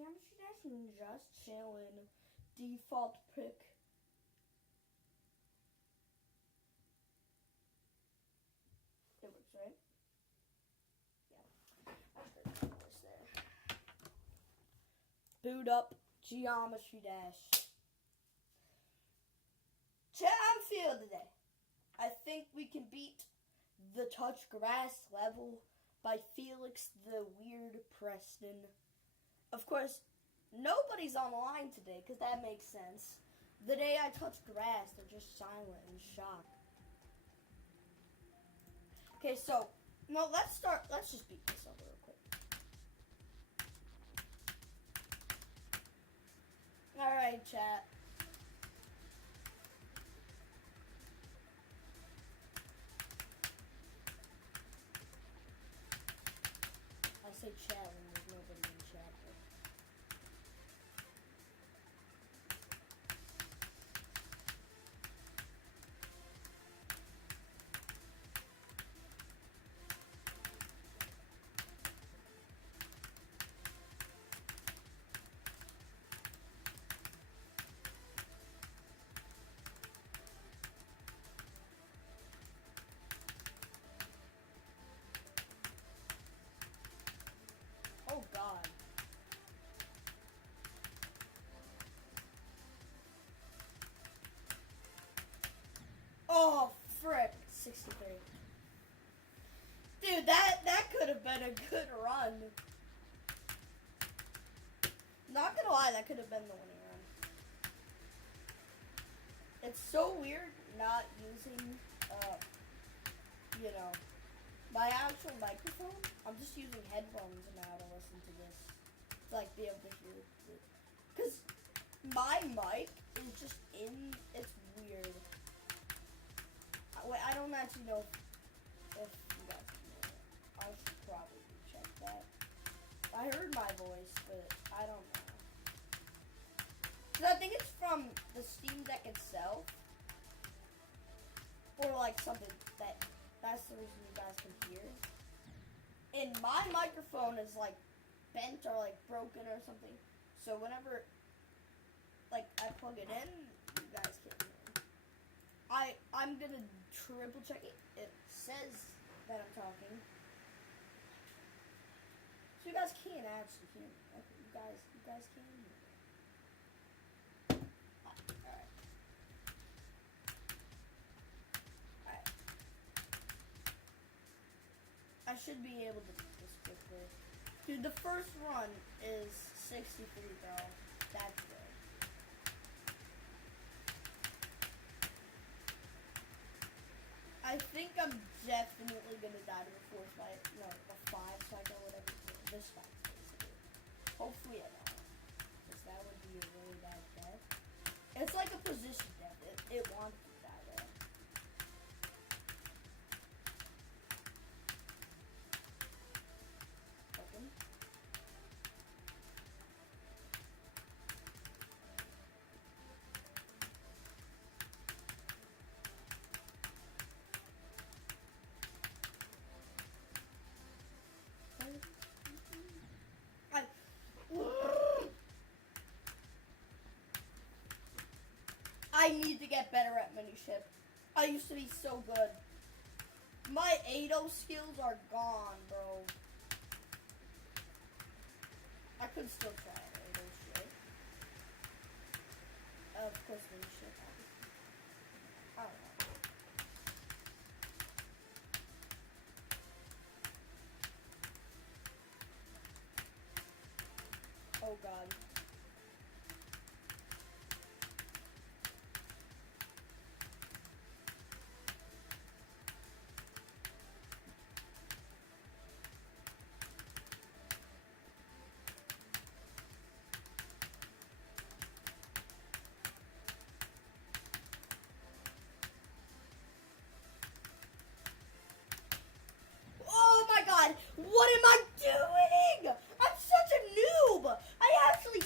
Geometry Dash and just chillin'. Default pick. It works, right? Yeah. I heard the voice there. Boot up Geometry Dash. Chat, I'm feeling today. I think we can beat the touch grass level by Felix the Weird Preston. Of course, nobody's online today because that makes sense. The day I touch grass, they're just silent and shocked. Okay, so, no, let's start. Let's just beat this up real quick. Alright, chat. I say chat when there's nobody in chat. Oh God. Oh frick, 63. Dude, that could have been a good run. Not gonna lie, that could have been the winning run. It's so weird not using, my actual microphone. I'm just using headphones now to listen to this. To, like, be able to hear it. Because my mic is just it's weird. I don't actually know if you guys can hear it. I should probably check that. I heard my voice, but I don't know. Because I think it's from the Steam Deck itself. Or like something that's the reason you guys can hear. And my microphone is like bent or like broken or something. So whenever like I plug it in, you guys can't hear it. I'm gonna triple check it. It says that I'm talking. So you guys can't actually hear me. Okay, you guys can hear me. Alright. Alright. I should be able to do this quickly. Dude, the first run is 63 though. That's good. I think I'm definitely gonna die to the 4 fight, no, the 5 cycle, whatever. This fight, basically. Hopefully I don't. Because that would be a really bad death. It's like a position death. It wants to die there. Open. I need to get better at mini-ship. I used to be so good. My ADO skills are gone, bro. I could still try ADO shit. Of course, mini-ship, obviously. I don't know. Oh God. Oh my God, what am I doing? I'm such a noob. I actually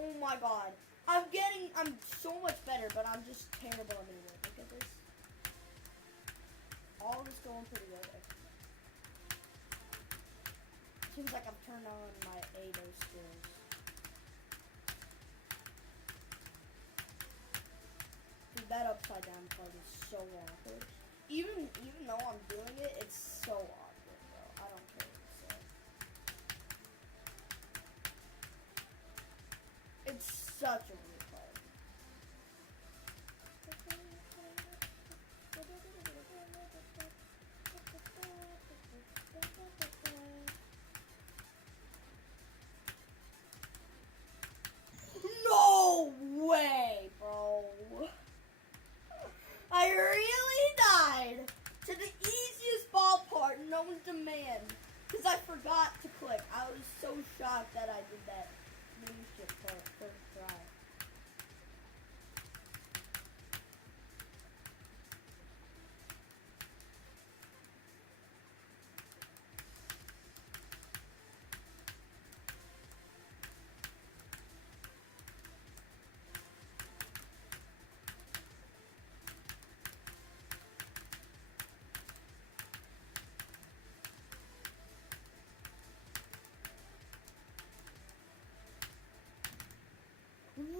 Oh my god. I'm so much better, but I'm just terrible at it. Look at this. All is going pretty good. Seems like I've turned on my ADO skills. Dude, that upside down part is so awkward. Even though I'm doing it, it's so awkward, bro. I don't care what you say. It's such a weird part. No way, bro. I really died to the easiest ball part known to man. Because I forgot to click. I was so shocked that I did that mini ship part first try.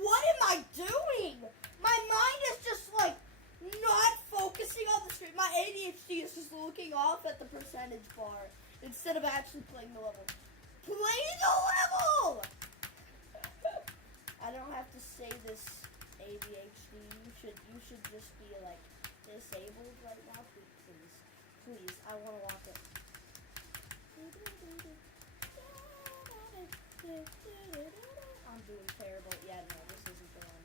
What am I doing? My mind is just like not focusing on the screen. My ADHD is just looking off at the percentage bar instead of actually playing the level. Play the level! I don't have to say this, ADHD. You should just be like disabled right now, please. Please, I want to walk it. I'm doing terrible. Yeah, no, this isn't the one.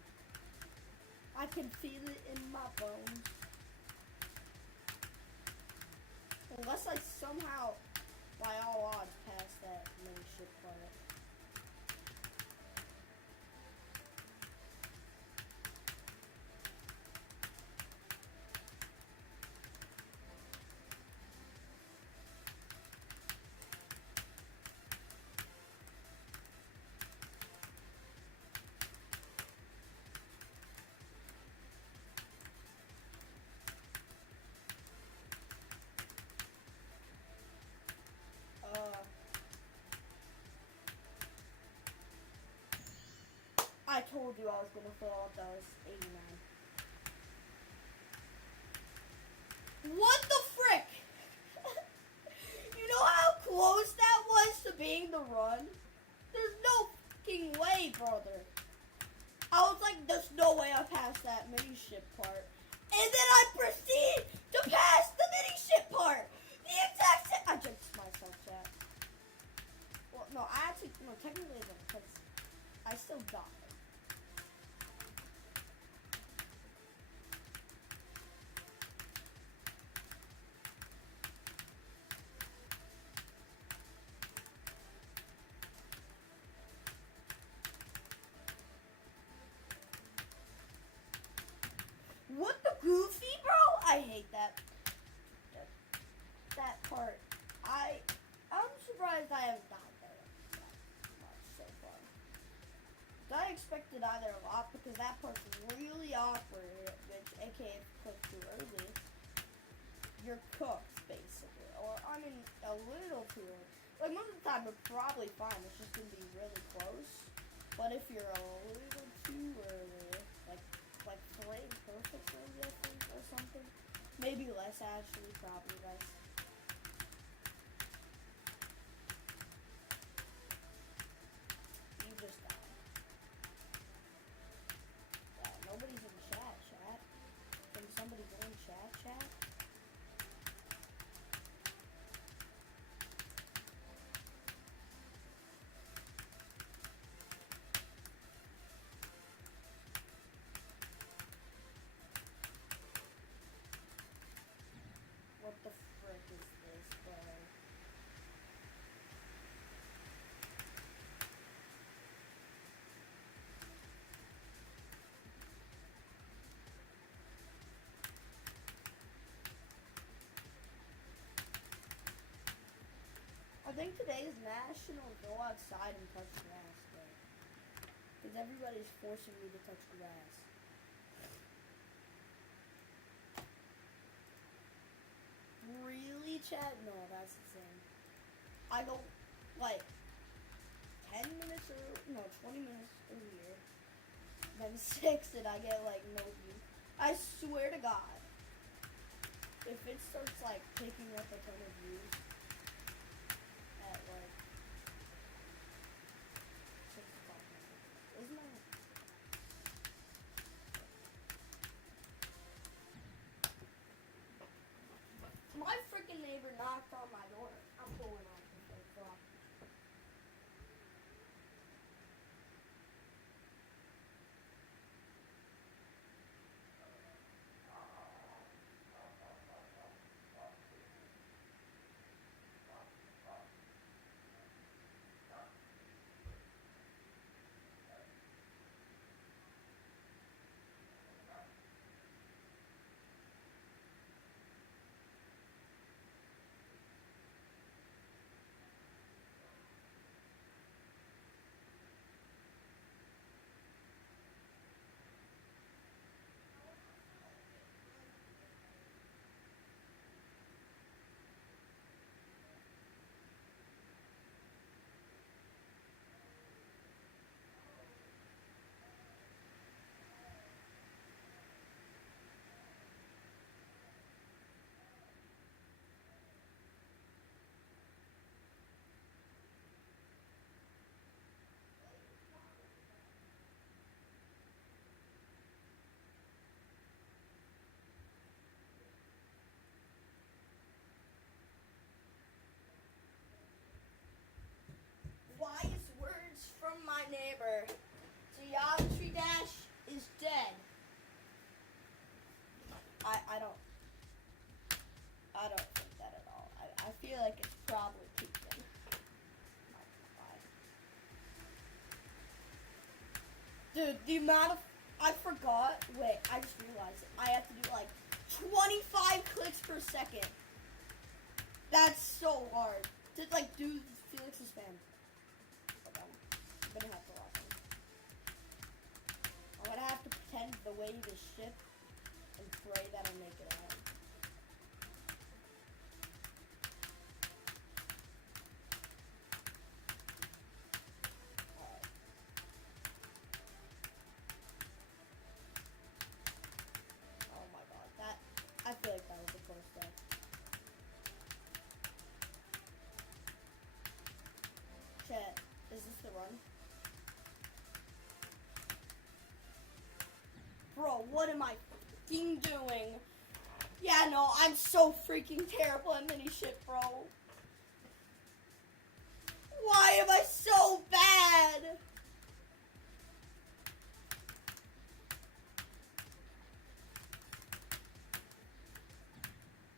I can feel it in my bones. Unless I somehow, by all odds, pass that mini ship part. I told you I was gonna fill out those 89. What the frick? You know how close that was to being the run? There's no fucking way, brother. I was like, there's no way I passed that mini ship part. And then I proceed to pass the mini ship part. The exact same. I jinxed myself, chat. Well, no, technically I didn't, because I still got it. What the goofy, bro? I hate that part. I'm surprised I haven't died there that much so far. I expected either a lot because that part's really awkward, which aka if you click too early, you're cooked basically. Or I mean a little too early. Like most of the time it's probably fine, it's just gonna be really close. But if you're a little too early, like playing perfectly, I think, or something. Maybe less, actually, probably less. You just died. Yeah, nobody's in chat. Can somebody go in chat? What the frick is this, bro? I think today is National Go Outside and Touch Grass Day. Because everybody's forcing me to touch grass. Really, Chad? No, that's insane. I go, like, 10 minutes or, no, 20 minutes earlier. Then 6 and I get, like, no view. I swear to God, if it starts, like, picking up a ton of views at, like, 6 o'clock, isn't that? My freaking neighbor knocked on my door. I'm going on the clock. Wise words from my neighbor. Geometry Dash is dead. I don't think that at all. I feel like it's probably peaking. Dude, the amount of, I forgot, wait, I just realized it. I have to do like 25 clicks per second. That's so hard. Just like do Felix's spam. Hold on. I'm gonna have to watch him. I'm gonna have to pretend the wave is shit and pray that I make it out. Oh my god, I feel like that was a close step. Chat, is this the run? Bro, what am I fucking doing? Yeah, no, I'm so freaking terrible at mini shit, bro. Why am I so bad?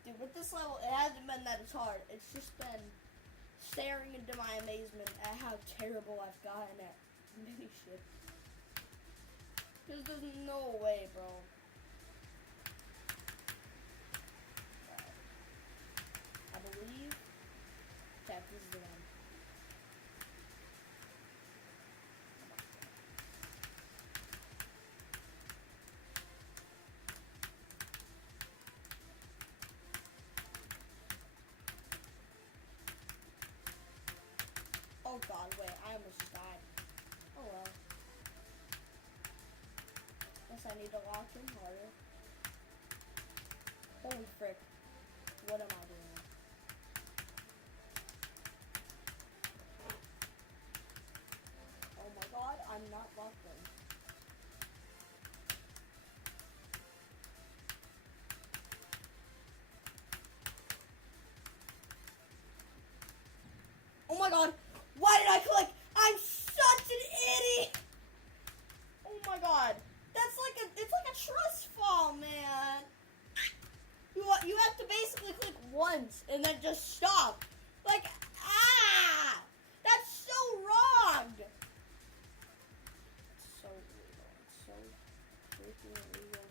Dude, with this level, it hasn't been that it's hard. It's just been staring into my amazement at how terrible I've gotten at mini shit. Because there's no way, bro. I believe that this is the one. Oh god, wait, I almost died. Oh well. Guess I need to lock in harder. Holy frick. What am I doing? Oh my god, I'm not locked in. Oh my god, why did I click? I'm such an idiot! Oh my god. It's like a trust fall, man. You have to basically click once and then just stop. Like, that's so wrong. It's so illegal. It's so freaking illegal.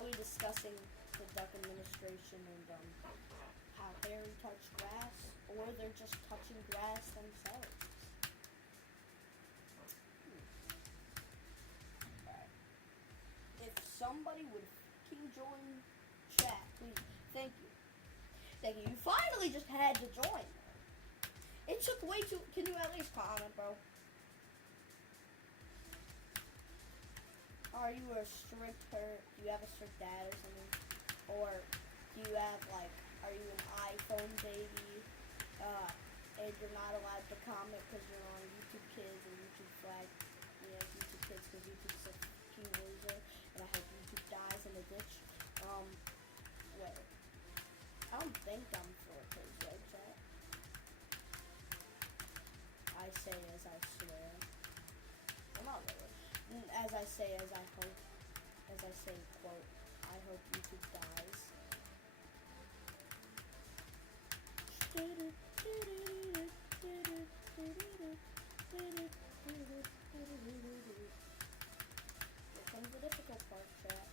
probably discussing the duck administration and how Harry touched grass, or they're just touching grass themselves. Alright. If somebody would fucking join chat, please. Thank you. Thank you. You finally just had to join. It took way too... Can you at least comment, bro? Are you a strict parent? Do you have a strict dad or something? Or do you have, like, are you an iPhone baby? And you're not allowed to comment because you're on YouTube Kids and YouTube Flag. Yeah, YouTube Kids because YouTube's a fucking loser. And I hope YouTube dies in a ditch. Wait. I don't think I'm for a kids, right, chat? I say as I swear. I'm not really. As I say, as I hope. As I say, quote, I hope YouTube dies. Here comes the difficult part, chat.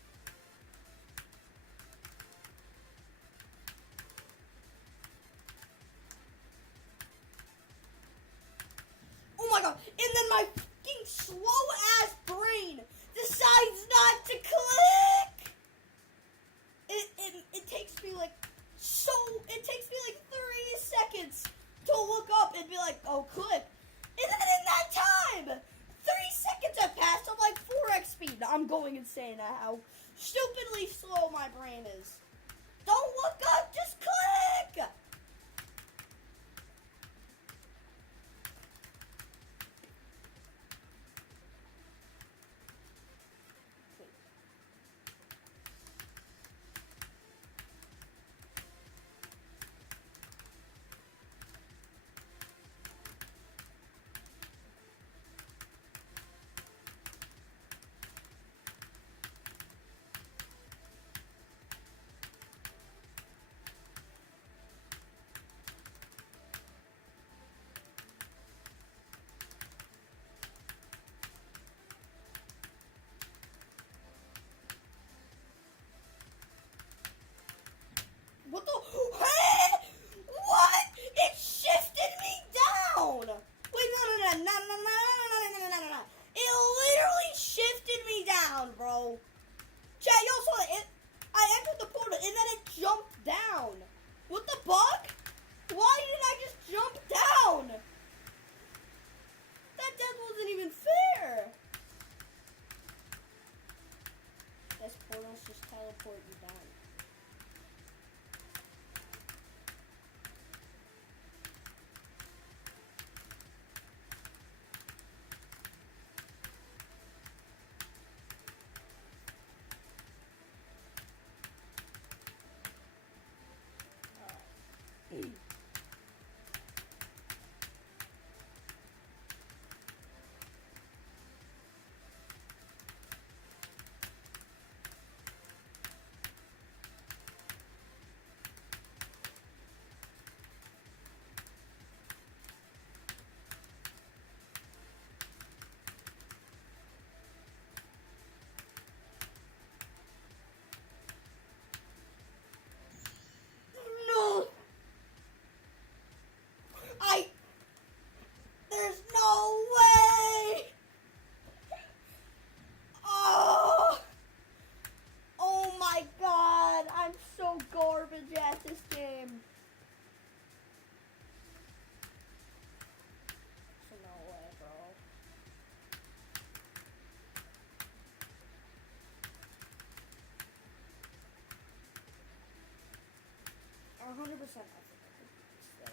Oh my god! And then my fucking slow-ass brain decides not to click! It takes me like... It takes me like 3 seconds to look up and be like, oh, click. And then in that time, 3 seconds have passed. I'm like 4x speed. I'm going insane at how stupidly slow my brain is. Don't look up, just click! What the? What? It shifted me down! Wait, no. It literally shifted me down, bro. Chat, y'all saw it. I entered the portal and then it jumped down. What the fuck? Why did I just jump down? That death wasn't even fair. This portals just teleport you down. There's no way! Oh my god, I'm so garbage at this game. There's no way, bro. $100% I think I could beat this.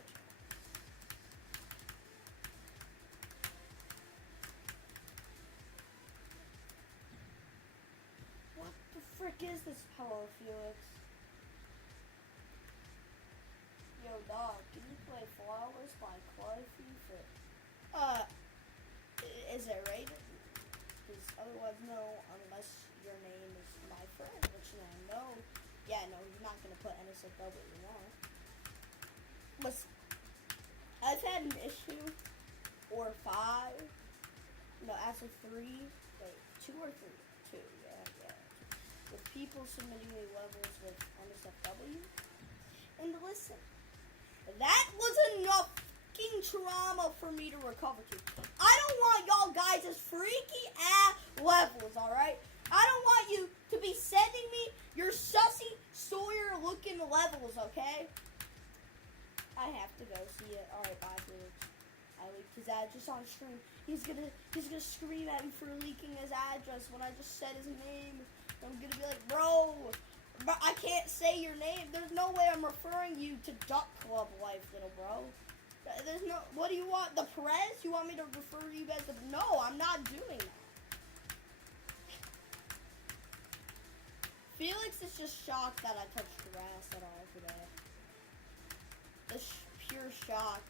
What the frick is this power, Felix? Yo, dog, can you play Flowers by Cliffy for... Is it rated? Because otherwise, no, unless your name is my friend, which I know. Yeah, no, you're not going to put NSFW now. I've had an issue, or 5, no, as of 3, wait, 2 or 3? 2, yeah. with people submitting me levels with MSFW. And listen, that was enough fucking trauma for me to recover to. I don't want y'all guys' freaky ass levels, alright? I don't want you to be sending me your sussy Sawyer looking levels, okay? I have to go see it. Alright, bye, dude. I leaked his address on stream. He's gonna scream at me for leaking his address when I just said his name. I'm gonna be like, bro, I can't say your name. There's no way I'm referring you to Duck Club Life, little bro. There's no. What do you want? The Perez? You want me to refer you guys to? No, I'm not doing that. Felix is just shocked that I touched grass at all today. The pure shock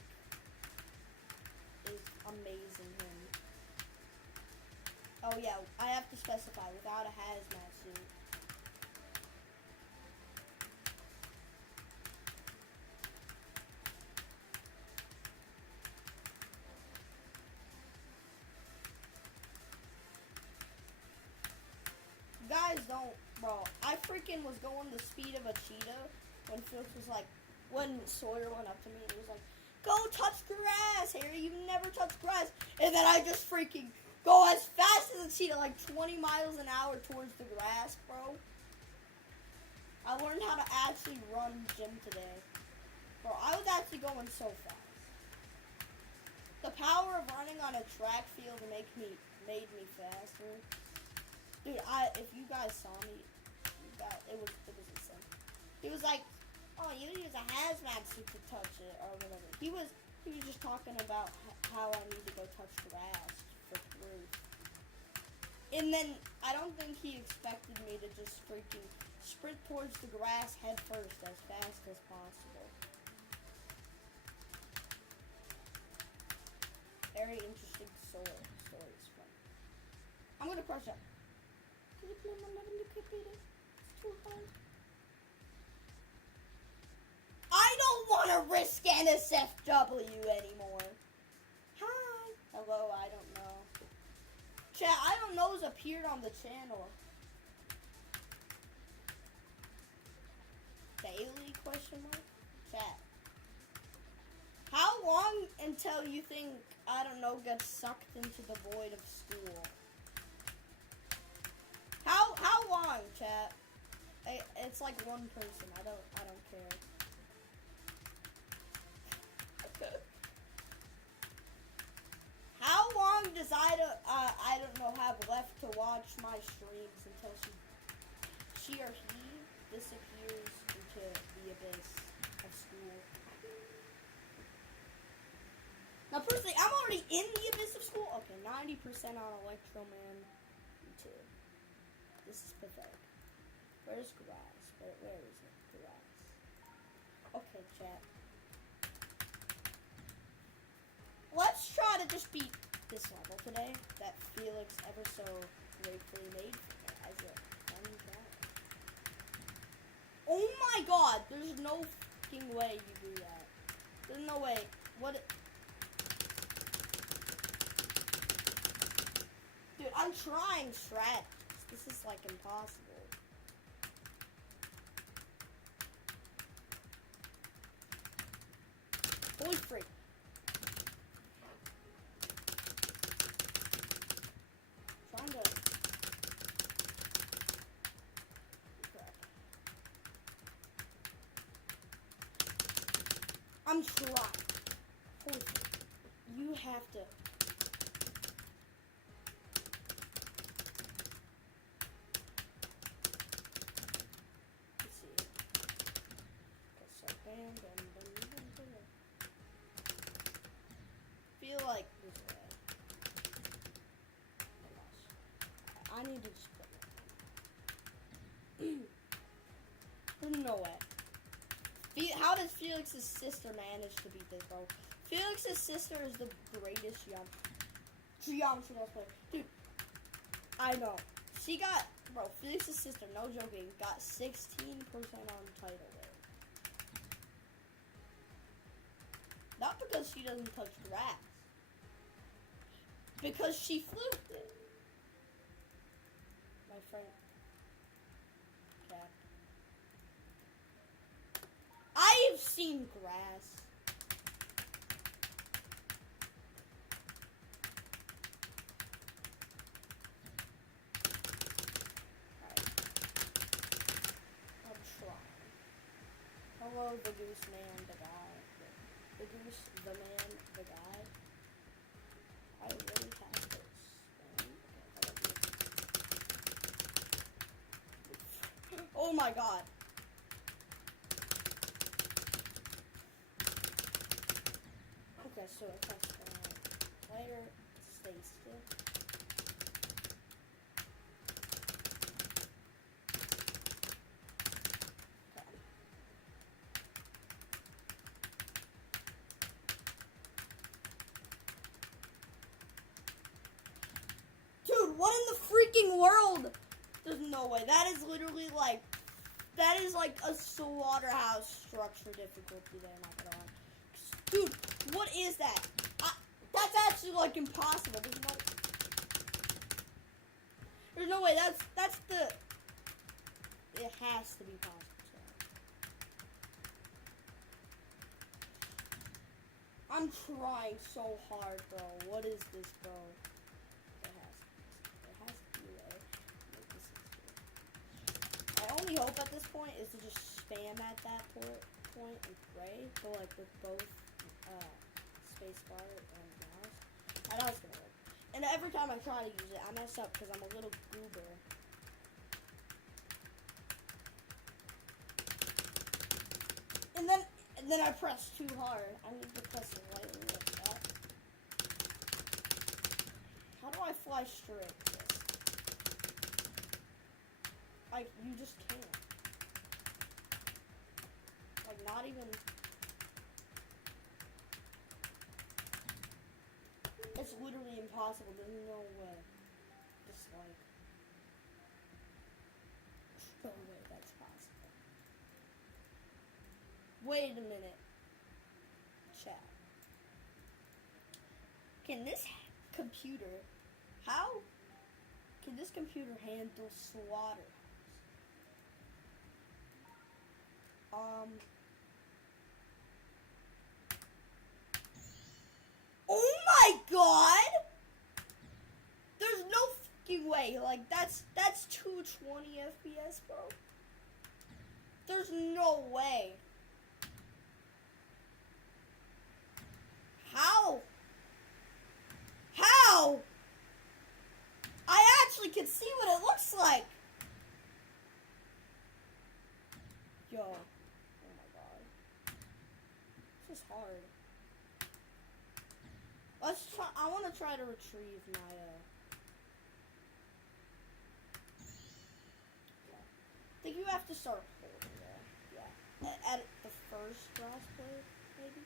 is amazing him. Oh yeah, I have to specify without a hazmat suit. Guys don't, bro. I freaking was going the speed of a cheetah when Felix was like, when Sawyer went up to me and he was like, go touch grass, Harry, you've never touched grass. And then I just freaking go as fast as a cheetah, like 20 miles an hour towards the grass, bro. I learned how to actually run gym today. Bro, I was actually going so fast. The power of running on a track field made me faster. Dude, if you guys saw me, it was insane. He was like, oh, you use a hazmat suit to touch it, or whatever. He was just talking about how I need to go touch grass for proof. And then, I don't think he expected me to just freaking sprint towards the grass head first as fast as possible. Very interesting stories from. I'm gonna crush up. It's too hard. I don't want to risk NSFW anymore. Hi. Hello, I don't know. Chat, I don't know who's appeared on the channel. Daily question mark? Chat. How long until you think, I don't know, gets sucked into the void of school? How long, chat? It's like one person. I don't care. How long does I don't know, have left to watch my streams until she or he disappears into the abyss of school? Now, personally, I'm already in the abyss of school. Okay, 90% on Electroman 2. This is pathetic. Where's grass? Where is it? Grass. Okay, chat. Let's try to just beat this level today that Felix ever so gratefully made for me as a fun guy. Oh my god! There's no fucking way you do that. There's no way. What? Dude, I'm trying strategies. This is like impossible. Holy freak. Trying to... Crap. I'm trying. Holy freak. You have to... Let's see. Okay, so bam, bam, bam, bam, bam. Feel like this way. Oh gosh. I need to just put it. There's no way. How does Felix's sister manage to beat this, bro? Felix's sister is the greatest geometry player. Dude, I know. She got, bro, Felix's sister, no joking, got 16% on title rate. Not because she doesn't touch grass. Because she fluked it. My friend. seen grass. I'm trying. Hello, the goose man, the guy. The goose, the man, the guy. I really have this. Oh my god. Okay, so if I later, stay still. Okay. Dude, what in the freaking world? There's no way. That is literally like, that is like a slaughterhouse structure difficulty there, not gonna lie. Dude, what is that? That's actually like impossible. There's no way. That's the. It has to be possible. I'm trying so hard, bro. What is this, bro? It has to be there. I only hope at this point is to just spam at that point and pray, but like with both spacebar and mouse. I know it's gonna work. And every time I try to use it, I mess up because I'm a little goober. And then I press too hard. I need to press it lightly like that. How do I fly straight? Like, you just can't. Like, not even... It's literally impossible. There's no way. Just like... No way that's possible. Wait a minute. Chat. Can this computer... How can this computer handle slaughter? Oh my god! There's no fucking way. Like, that's 220 FPS, bro. There's no way. How? How? I actually can see what it looks like. Yo. Oh my god. This is hard. Let's try. I want to try to retrieve my, I think you have to start holding there. Yeah. At the first grass blade, maybe?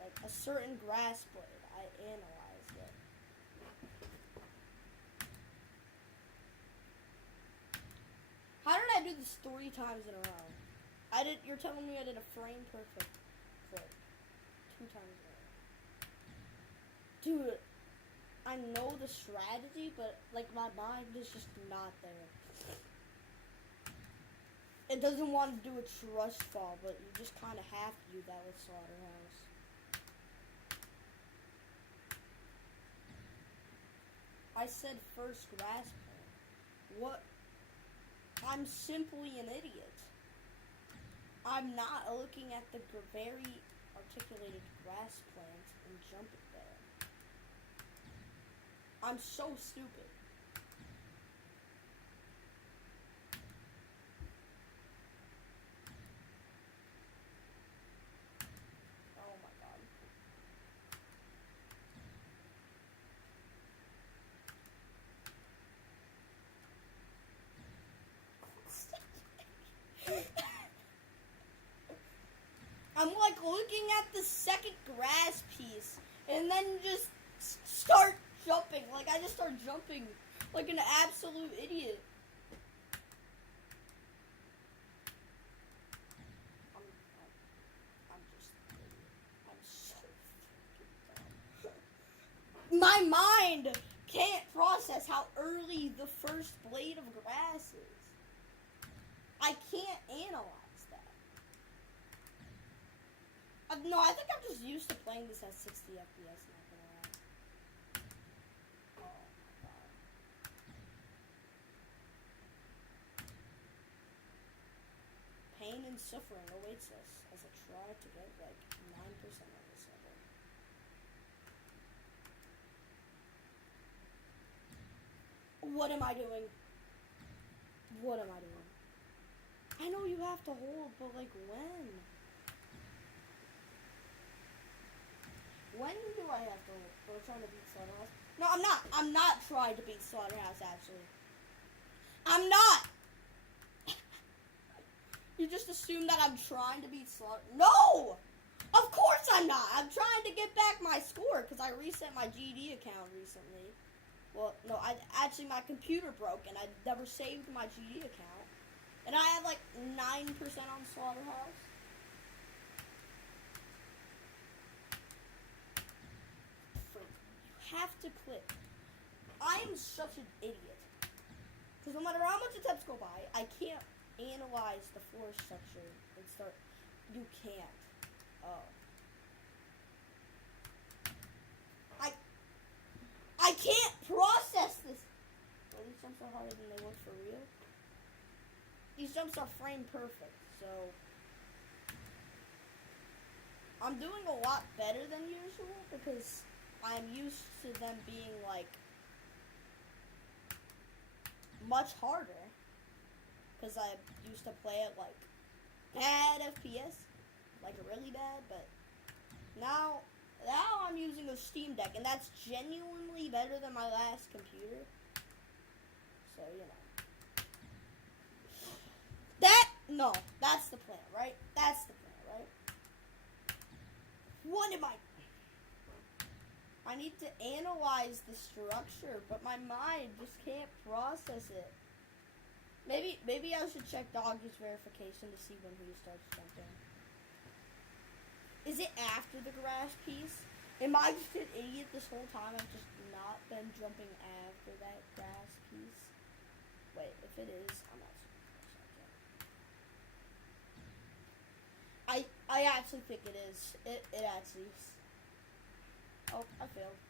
Like, a certain grass blade. I analyzed it. How did I do this 3 times in a row? You're telling me I did a frame perfect flip 2 times in a row. Dude, I know the strategy, but like my mind is just not there. It doesn't want to do a trust fall, but you just kind of have to do that with Slaughterhouse. I said first grass plant. What? I'm simply an idiot. I'm not looking at the very articulated grass plant and jumping there. I'm so stupid. Oh my god. I'm like looking at the second grass piece and then just start jumping. Like I just start jumping like an absolute idiot. I'm so fucking dumb. My mind can't process how early the first blade of grass is. I can't analyze that. No, I think I'm just used to playing this at 60 FPS, not gonna lie. Oh my god. Pain and suffering awaits us as I try to get like 9% on this level. What am I doing? What am I doing? I know you have to hold, but like when? When do I have to hold? We're trying to beat Slaughterhouse? No, I'm not. I'm not trying to beat Slaughterhouse, actually. I'm not! You just assume that I'm trying to beat Slaughter. No! Of course I'm not! I'm trying to get back my score, because I reset my GD account recently. Well, no, actually my computer broke, and I never saved my GD account. And I have like 9% on Slaughterhouse. You have to click. I am such an idiot. Because no matter how much attempts go by, I can't analyze the floor structure and start. You can't. Oh. I can't process this. Well, these jumps are harder than they look for real. These jumps are frame perfect, so I'm doing a lot better than usual because I'm used to them being like much harder because I used to play it like bad FPS, like really bad, but now I'm using a Steam Deck, and that's genuinely better than my last computer. So, you know. That's the plan, right? That's the plan, right? What am I need to analyze the structure, but my mind just can't process it. Maybe I should check Doggy's verification to see when he starts jumping. Is it after the grass piece? Am I just an idiot this whole time? I've just not been jumping after that grass piece. Wait, if it is, I'm not super close. I actually think it is. It actually is. Oh, I failed.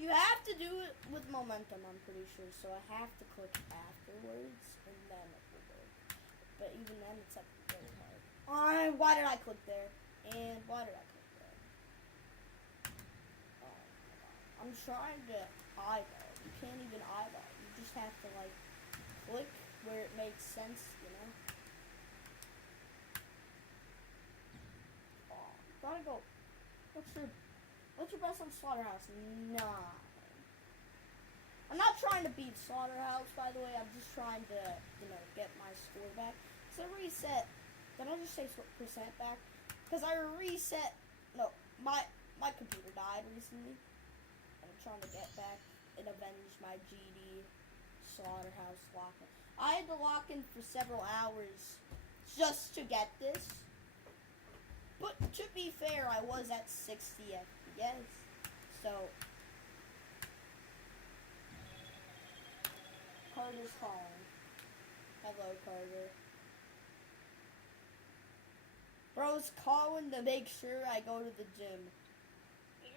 You have to do it with momentum, I'm pretty sure. So I have to click afterwards, and then it will work. But even then, it's like really hard. Why did I click there? And why did I click there? Oh my god. I'm trying to eyeball. You can't even eyeball. You just have to like click where it makes sense, you know? Oh, gotta go. What's your best on Slaughterhouse? 9. I'm not trying to beat Slaughterhouse, by the way. I'm just trying to, you know, get my score back. So reset. Did I just say percent back? Because I reset. No, my computer died recently. And I'm trying to get back and avenge my GD Slaughterhouse lock-in. I had to lock in for several hours just to get this. But to be fair, I was at 60 FPS. So Carter's calling. Hello, Carter. Bro's calling to make sure I go to the gym. Yeah.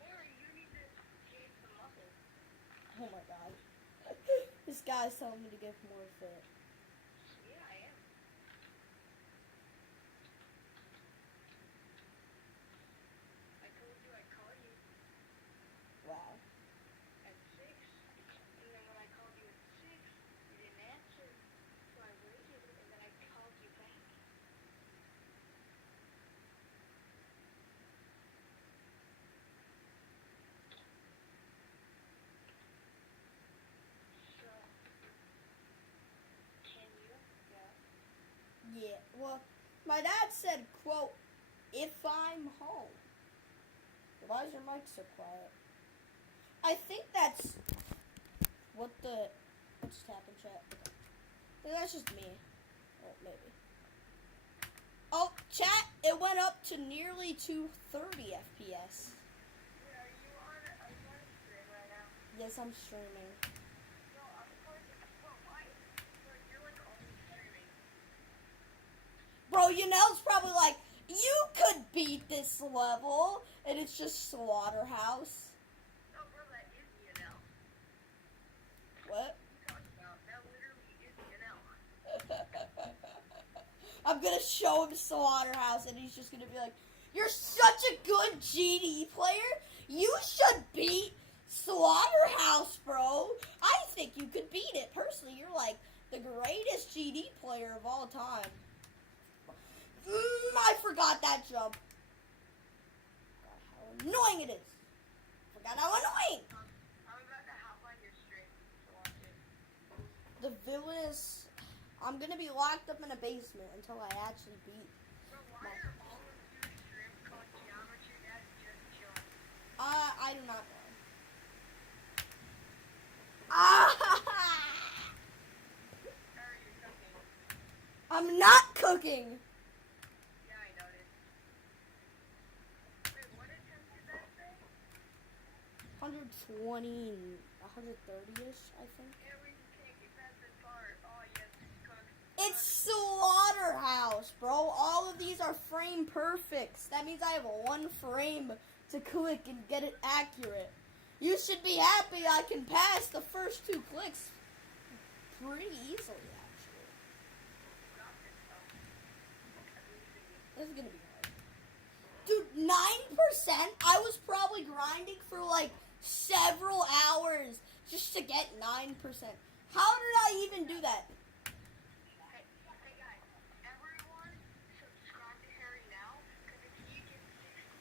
Harry, you need to gain some muscle. Oh my god. This guy's telling me to get more fit. Yeah, I am. I told you I'd call you Wow. at 6. And then when I called you at 6, you didn't answer. So I waited, and then I called you back. So, can you? Yeah, well, my dad said, quote, if I'm home. Why is your mic so quiet? I think that's what the... Let's tap in chat. Okay. I think that's just me. Oh, maybe. Oh, chat, it went up to nearly 230 FPS. Yeah, are you on a stream right now? Yes, I'm streaming. No, I'm going to. Well, why? But you're like always streaming. Bro, you know, it's probably like, you could beat this level, and it's just Slaughterhouse. No, bro, that is ENL. What? What are you talking about? That literally is ENL. I'm gonna show him Slaughterhouse, and he's just gonna be like, you're such a good GD player. You should beat Slaughterhouse, bro. I think you could beat it. Personally, you're like the greatest GD player of all time. I forgot that jump. God, how annoying it is. Forgot how annoying. I'm about to hop on your stream to watch it. The villainous. I'm gonna be locked up in a basement until I actually beat. Bro, why are all of your streams called Geometry Dash Just Chillin? I do not know. Ah! Sorry, you're cooking. I'm not cooking. Yeah, I noticed. Wait, what attempt did that say? 120 and 130-ish, I think. Yeah, we can't get past this part. Oh, yes, it's cooked. It's Slaughterhouse, bro. All of these are frame perfects. That means I have one frame to click and get it accurate. You should be happy I can pass the first 2 clicks pretty easily, actually. Got this, though. I believe in you. This is gonna be hard. Dude, 9%? I was probably grinding for like several hours just to get 9%. How did I even do that? Hey, guys, everyone subscribe to Harry now, because if he gets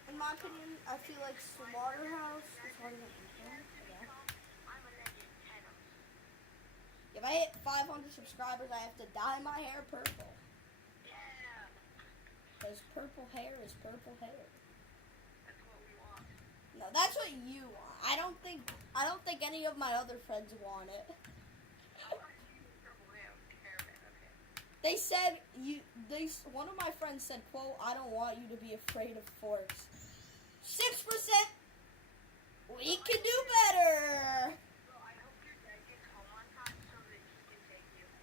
60, In my opinion, I feel like Slaughterhouse is harder than Ethan. Okay. I'm a legend 10 of. If I hit 500 subscribers, I have to dye my hair purple. Yeah, Because purple hair is purple hair. that's what we want. No, that's what you want. I don't think any of my other friends want it. They said one of my friends said, quote, I don't want you to be afraid of forks. 6%. We can do better. Bro, I hope your dad gets home on time so that he can take you. Do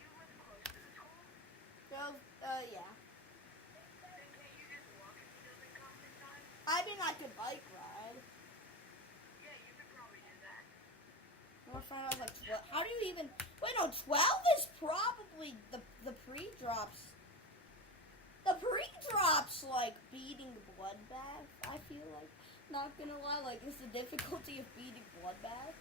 you live close to the school? Well, yeah. Then can't you just walk if he doesn't come in time? I mean, I could bike ride. Yeah, you could probably do that. I'm gonna find out like 12. How do you even? Wait, no, 12 is probably the pre-drops. The pre-drops like beating Bloodbath. I feel like, not gonna lie, like is the difficulty of beating Bloodbath.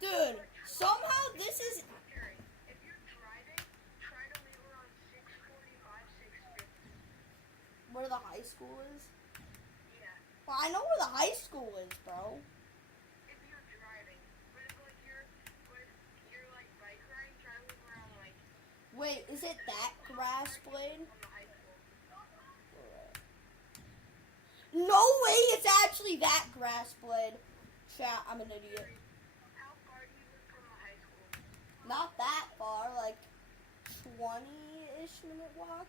Dude, somehow this is. Jerry, if you're driving, try to leave around 6:45, 6:50. Where the high school is? Yeah, Well, I know where the high school is, bro. if you're driving. But if you're like bike riding, try to leave around like Wait, is it that grass blade? from the high school. No way, it's actually that grass blade. Chat, I'm an idiot. How far do you live from the high school? Not that far, like 20-ish minute walk.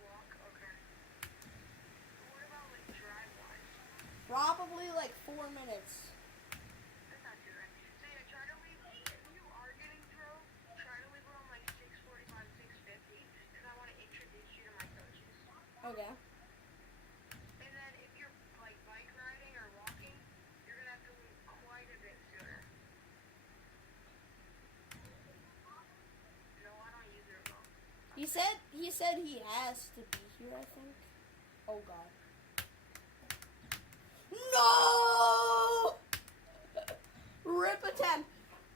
Walk, okay. What about like drive-wise? Probably like 4 minutes. That's not too bad. So yeah, try to leave, if you are getting drove, try to leave around like 6:45, 6:50, because I want to introduce you to my coaches. Okay. And then if you're like bike riding or walking, you're gonna have to leave quite a bit sooner. No, I don't use it remote. He said he has to be here, I think. Oh god. No! Rip attempt.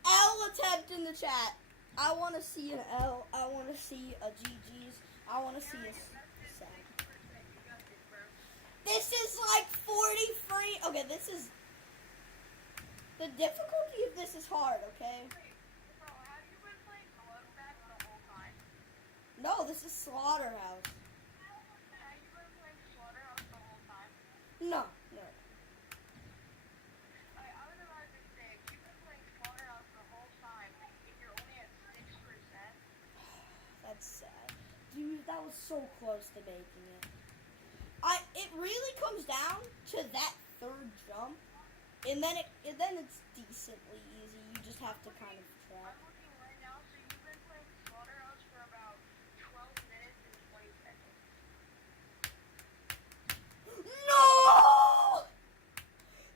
L attempt in the chat. I want to see an L. I want to see a GG's. I want to see a set. You got this, bro. This is like 40 free. Okay, this is. The difficulty of this is hard, okay? Bro, have you been playing Bloodbath the whole time? No, this is Slaughterhouse. Have you been playing Slaughterhouse the whole time? No. I was about to say, if you've been playing Slaughterhouse the whole time, and you're only at 6%, That's sad. Dude, that was so close to making it. really comes down to that third jump, and then it's decently easy. You just have to kind of track. I'm looking right now, so you've been playing Slaughterhouse for about 12 minutes and 20 seconds. No!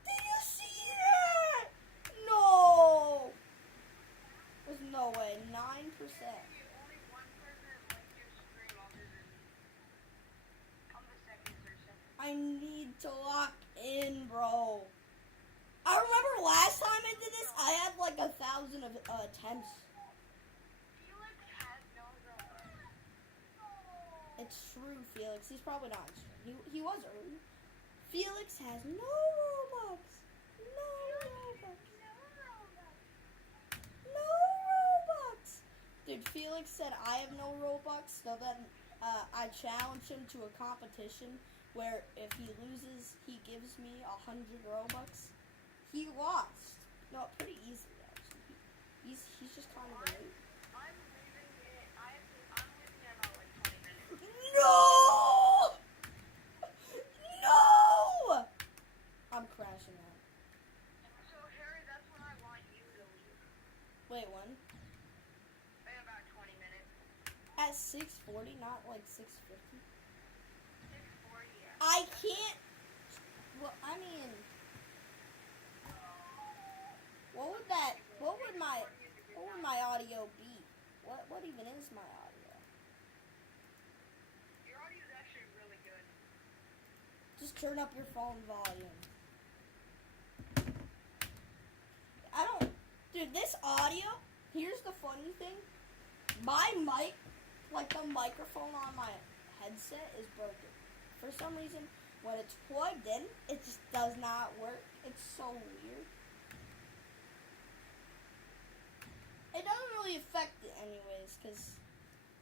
Did you see that? No! There's no way. 9%. Only one person liked your stream other than me. I'm the second person. I need to lock in, bro. I remember last time I did this, I had like 1,000 of attempts. Felix has no Robux. It's true, Felix. He's probably not. He was early. Felix has no Robux. No Robux. No Robux. Dude, Felix said I have no Robux, so then I challenged him to a competition where if he loses, he gives me 100 Robux. He lost. No, pretty easily actually. He's just kind of a noob. I'm leaving it. I'm leaving in about like 20 minutes. No! No! I'm crashing out. So Harry, that's when I want you to leave. Wait, when? In about 20 minutes. At 6:40, not like 6:50. 6:40. Yeah. I can't. Well, I mean, what would my audio be? What even is my audio? Your audio is actually really good. Just turn up your phone volume. Dude, this audio, here's the funny thing. My mic, like the microphone on my headset is broken. For some reason, when it's plugged in, it just does not work. It's so weird. It doesn't really affect it anyways, because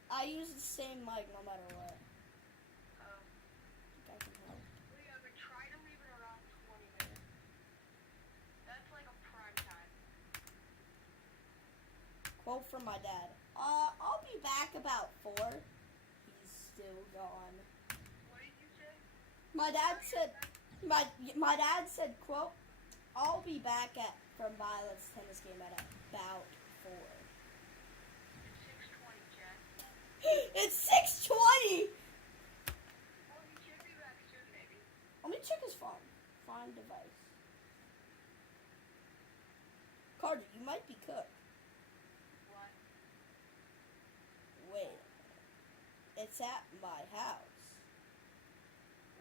I use the same mic no matter what. I think I can help. Yeah, but try to leave it around 20 minutes. That's like a prime time. Quote from my dad. I'll be back about 4. He's still gone. What did you say? My dad said, my dad said, quote, I'll be back from Violet's tennis game at about 4. It's 6:20, Jen. It's 6:20! Well, he should be back soon, maybe. Let me check his phone. Find device. Carter, you might be cooked. What? Wait. It's at my house.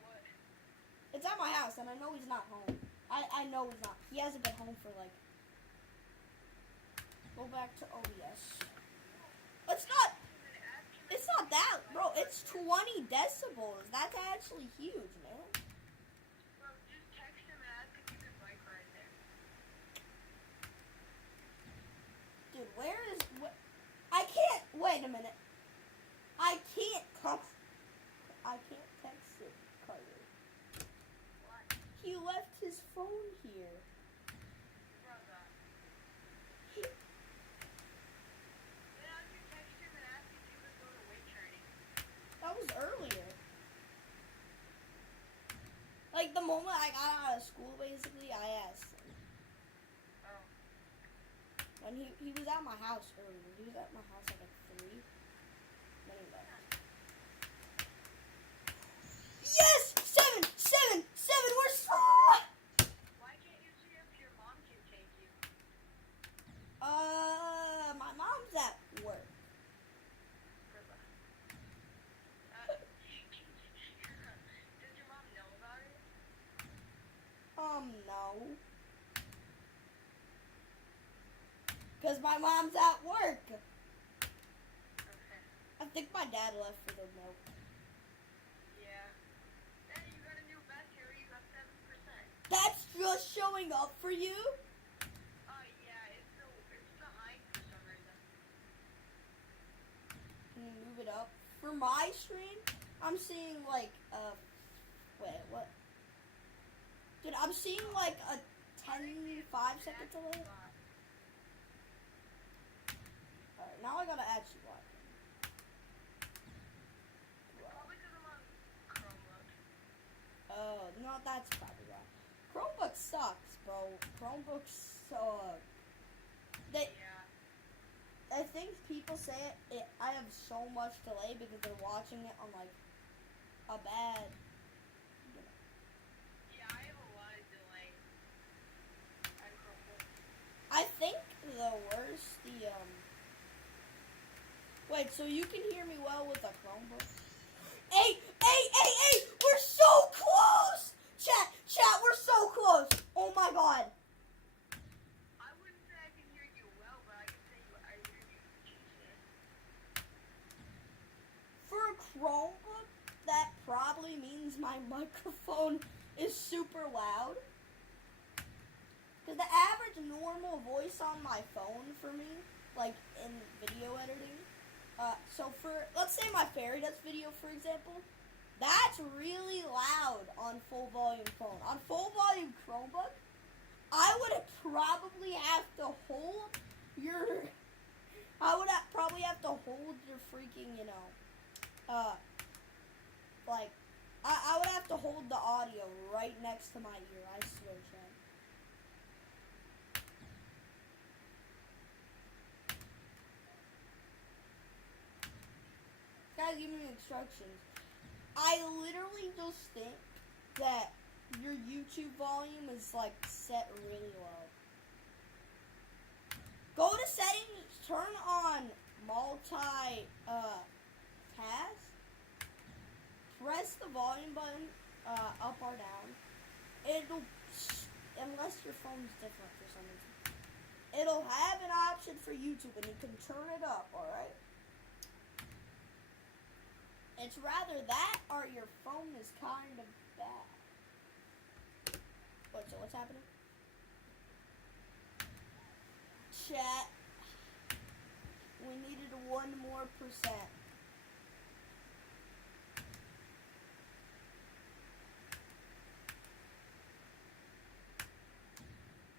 What? It's at my house, and I know he's not home. I know he's not. He hasn't been home for like... Go back to OBS. It's not that, bro. It's 20 decibels. That's actually huge, man. Bro, just text him and ask if you can bike ride there. Dude, where is... I can't... Wait a minute. I can't text it, Carter. What? He left his phone here. Brother. Then I should text him and ask if you can go to weight training. That was earlier. Like, the moment I got out of school, basically, I asked him. Oh. When he was at my house earlier. He was at my house like at 3. Then he left. Yes! 7! 7! 7! We're so... Why can't you see if your mom can take you? My mom's at work. Brother. Does your mom know about it? No. Because my mom's at work. Okay. I think my dad left for the milk. Yeah. Hey, you got a new bet here. You got 7%. That's just showing up for you? Yeah, it's behind for some reason. Can you move it up? For my stream, I'm seeing like, wait, what? Dude, I'm seeing like a 5-second delay. Alright, now I gotta actually watch it. Probably because I'm on Chrome mode. Oh, no, that's probably why. Chromebook sucks, bro. Chromebooks suck. They, Yeah. I think people say I have so much delay because they're watching it on like a bad. Yeah, I have a lot of delay. On Chromebook. I think the worst, Wait, so you can hear me well with a Chromebook? Hey! We're so close! Chat, we're so close! Oh my god. I wouldn't say I can hear you well, but I can say I hear you decent. For a Chromebook, that probably means my microphone is super loud. Because the average normal voice on my phone for me, like in video editing, so for, let's say my fairy dust video, for example, that's really loud on full volume phone. On full volume Chromebook, I would probably have to hold your, freaking, like, I would have to hold the audio right next to my ear, I swear, Chad. Guys, give me instructions. I literally just think that your YouTube volume is like set really low. Go to settings, turn on multi task, press the volume button up or down. It'll, unless your phone's different for some reason, it'll have an option for YouTube and you can turn it up, alright? It's rather that or your phone is kind of bad. So what's happening? Chat. We needed 1 more %.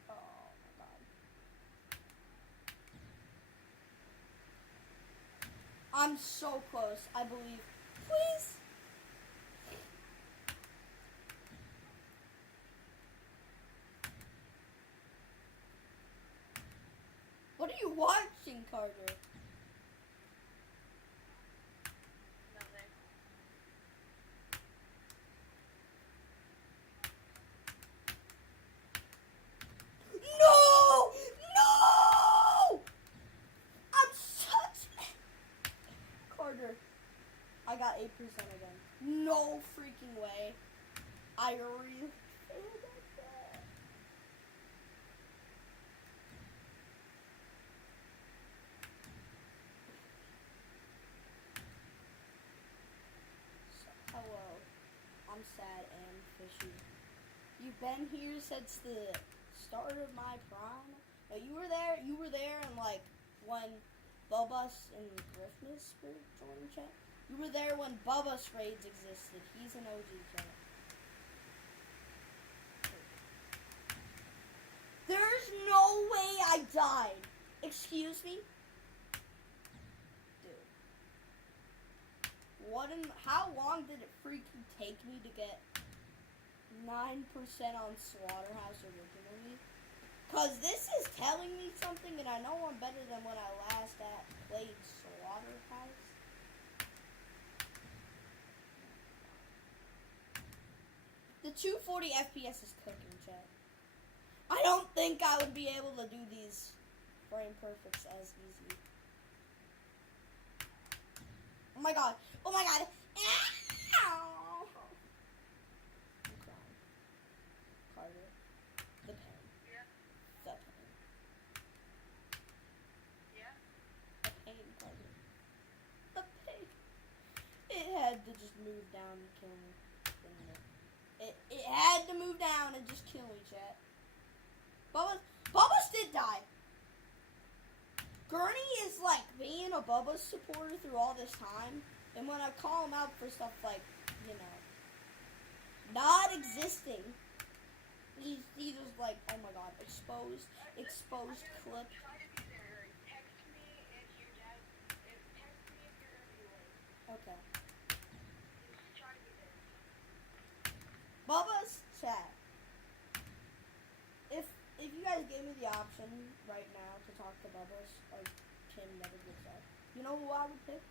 Oh my god. I'm so close, I believe. Please. What are you watching, Carter? Nothing. No! I'm such... Carter, I got 8% again. No freaking way. I really failed at that. Hello. I'm sad and fishy. You've been here since the start of my prime. No, you were there and like when Bubba's and Griffness were joining chat. You were there when Bubba's raids existed. He's an OG chat. There's no way I died. Excuse me? Dude. How long did it freaking take me to get 9% on Slaughterhouse originally? Cause this is telling me something and I know I'm better than when I last played Slaughterhouse. The 240 FPS is cooking, chat. I don't think I would be able to do these frame perfects as easy. Oh my god. Oh my god. Ow. I'm crying. Carter. The pen. Yeah. The pen. Yeah. The pain, Carter. The pain. It had to just move down and kill me. It had to move down and just kill me, chat. Bubba's did die. Gurney is like being a Bubba's supporter through all this time. And when I call him out for stuff like, not existing, he's just like, oh my god, exposed clip. Try to be there. Text me if your dad. Text me if you're gonna be late. Okay. Just try to be there. Bubba's chat. If you guys gave me the option right now to talk to Bubba's, like Tim never gives up. You know who I would pick?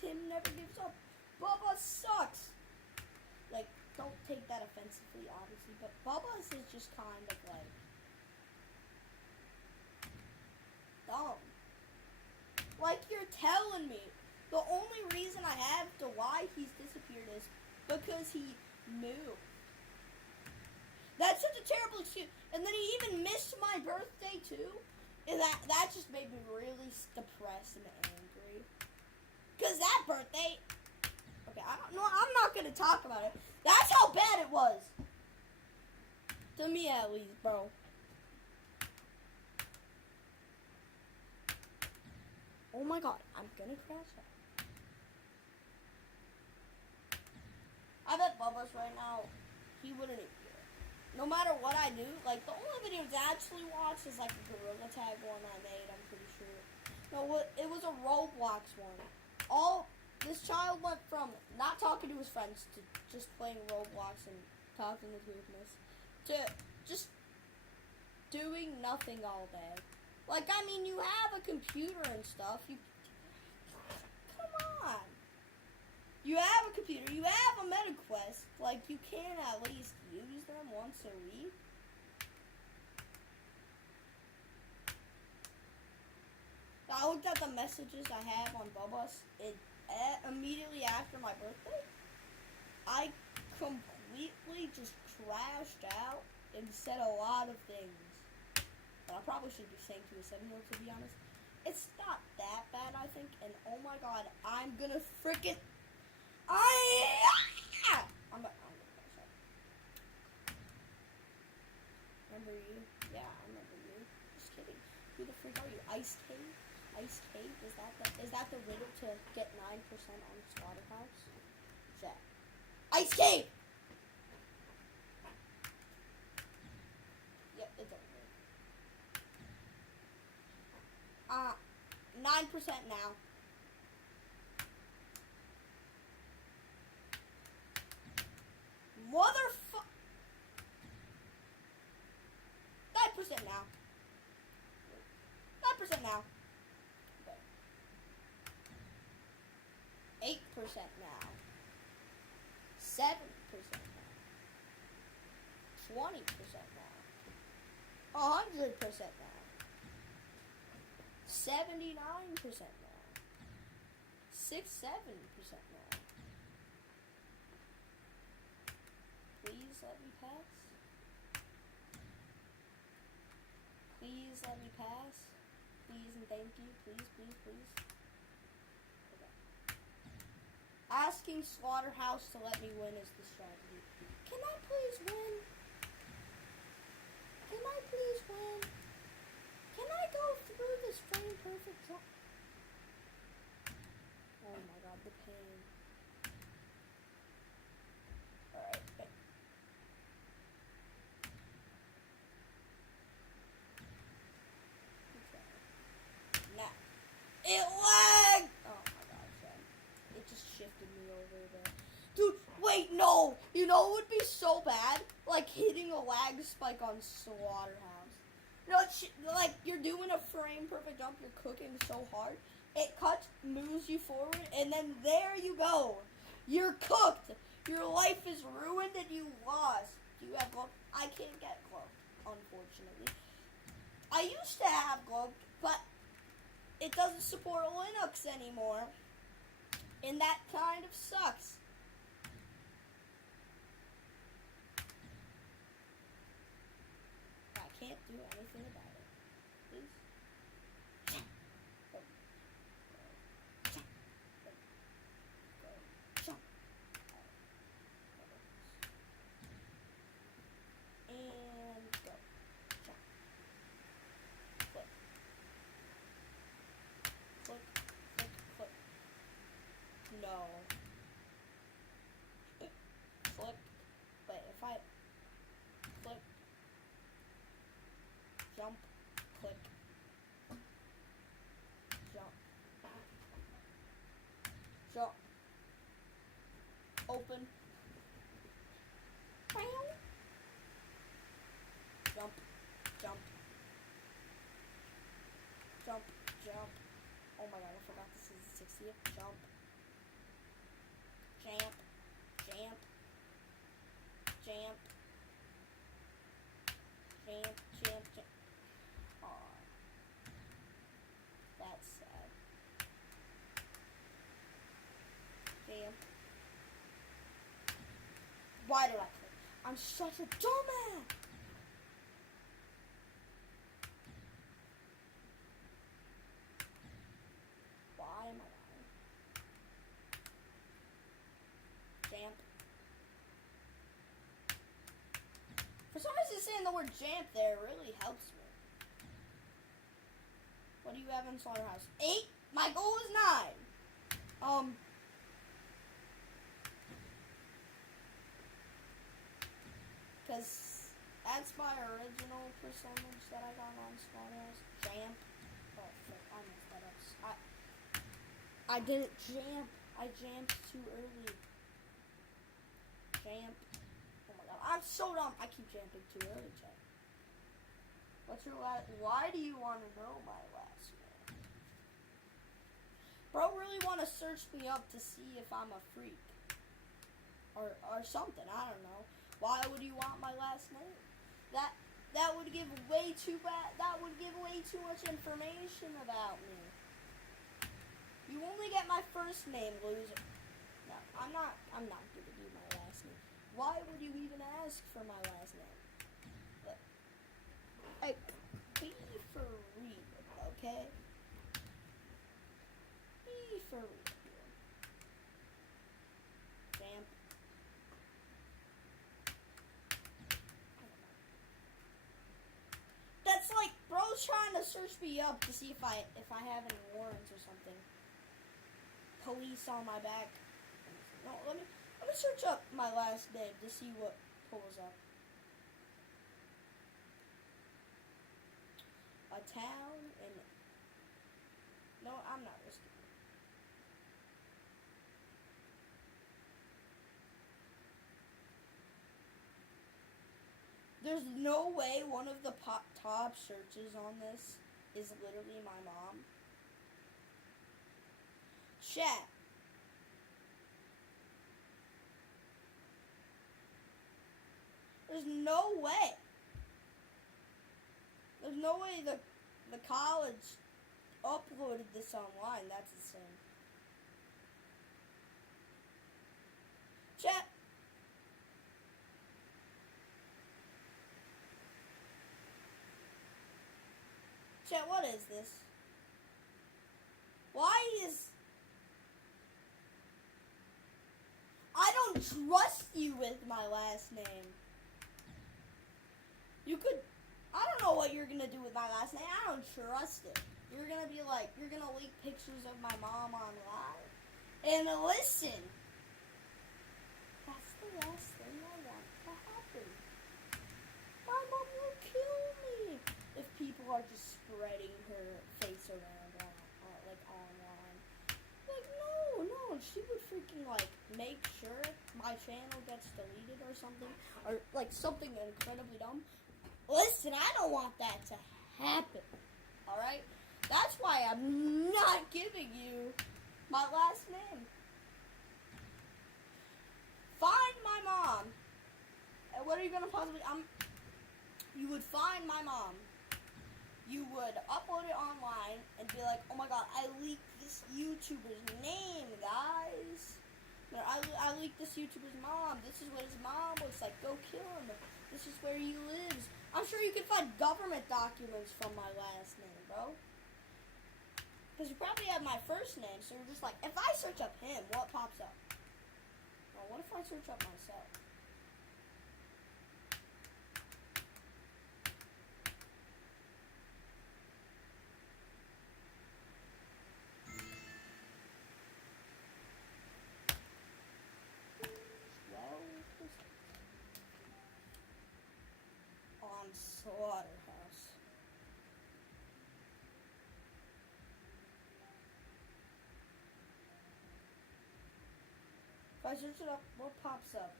Tim never gives up. Bubba sucks. Like, don't take that offensively, obviously, but Bubba's is just kind of like dumb. Like you're telling me the only reason I have to why he's disappeared is because he moved. That's such a terrible excuse. And then he even missed my birthday too. And that just made me really depressed and angry. Cause that birthday, okay, I'm not gonna talk about it. That's how bad it was. To me at least, bro. Oh my god, I'm gonna crash out. I bet Bubba's right now, he wouldn't even do it. No matter what I do, like the only videos I actually watch is like a Gorilla Tag one I made, I'm pretty sure. No, it was a Roblox one. This child went from not talking to his friends to just playing Roblox and talking with weirdness to just doing nothing all day. Like, I mean, you have a computer and stuff. Come on. You have a computer. You have a MetaQuest. Like, you can at least use them once a week. I looked at the messages I have on Bubba's. Immediately after my birthday, I completely just crashed out and said a lot of things. But I probably should be saying to a 7-year-old, to be honest. It's not that bad, I think. And oh my god, I'm gonna frickin' I'm gonna crash out. Remember you? Yeah, I remember you. Just kidding. Who the freak are you? Ice Cave? Ice Cave? Is that the riddle to get 9% on Slaughterhouse? Chat. Ice Cave! Yep, it's over. 9% now. Motherfuck. 9% now. 9% now. Okay. 8% now. 7% now. 20% now. 100% now. 79% now. 7% now. Please let me pass. Please let me pass. Please and thank you. Please, please, please. Okay. Asking Slaughterhouse to let me win is the strategy. Can I please win? Can I please win? Can I go through this frame perfect jump? Oh my god, the pain. Alright. Okay. Now. It lagged! Oh my god, son. It just shifted me over there. Dude, wait, no! You know what would be so bad? Like hitting a lag spike on Slaughterhouse. You know, like you're doing a frame perfect jump, you're cooking so hard, it cuts, moves you forward, and then there you go. You're cooked. Your life is ruined and you lost. Do you have glove? I can't get glove, unfortunately. I used to have glove, but it doesn't support Linux anymore. And that kind of sucks. I can't do anything about it. Please. And go. Jump. Click. Click. Click. Click. No. Click. Wait, if I click. Jump, click, jump, jump, open, jump, jump. Oh my god, I forgot this is the 60th. Jump. Jamp. Jamp. Jamp. Jamp, jamp, jamp. Aw. That's sad. Jamp. Why did I click? I'm such a dumbass! Why am I lying? Jamp. For some reason saying the word jamp there really helps me. What do you have in Slaughterhouse? 8? My goal is 9. Because that's my original percentage that I got on Slaughterhouse. Jamp. Oh, frick, I messed that up. I didn't jamp. I jamped too early. Jamp. Oh my god, I'm so dumb. I keep jamping too early, Chad. What's your last? Why do you want to know my last name? Bro really want to search me up to see if I'm a freak. Or something, I don't know. Why would you want my last name? That would give way too much information about me. You only get my first name, loser. No, I'm not giving you my last name. Why would you even ask for my last name? Look, like, be for real, okay? Be for real. Vamp. That's like bro's trying to search me up to see if I have any warrants or something. Police on my back. No, let me search up my last name to see what pulls up. A town in. No, I'm not risking it. There's no way one of the top searches on this is literally my mom. Chat. There's no way. There's no way the college uploaded this online. That's insane. Chat. Chat, what is this? Why is... I don't trust you with my last name. You could... I don't know what you're gonna do with my last name. I don't trust it. You're gonna be like... You're gonna leak pictures of my mom online. And listen. That's the last thing I want to happen. My mom will kill me if people are just spreading her face around like online. Like, no, she would freaking like make sure my channel gets deleted or something, or like something incredibly dumb. Listen, I don't want that to happen. All right, that's why I'm not giving you my last name. Find my mom. And what are you gonna possibly? You would find my mom. You would upload it online and be like, oh my god, I leaked this YouTuber's name, guys. You know, I leaked this YouTuber's mom. This is what his mom looks like. Go kill him. This is where he lives. I'm sure you can find government documents from my last name, bro. Because you probably have my first name, so you're just like, if I search up him, what pops up? Well, what if I search up myself? On Slaughterhouse. If I search it up, what pops up?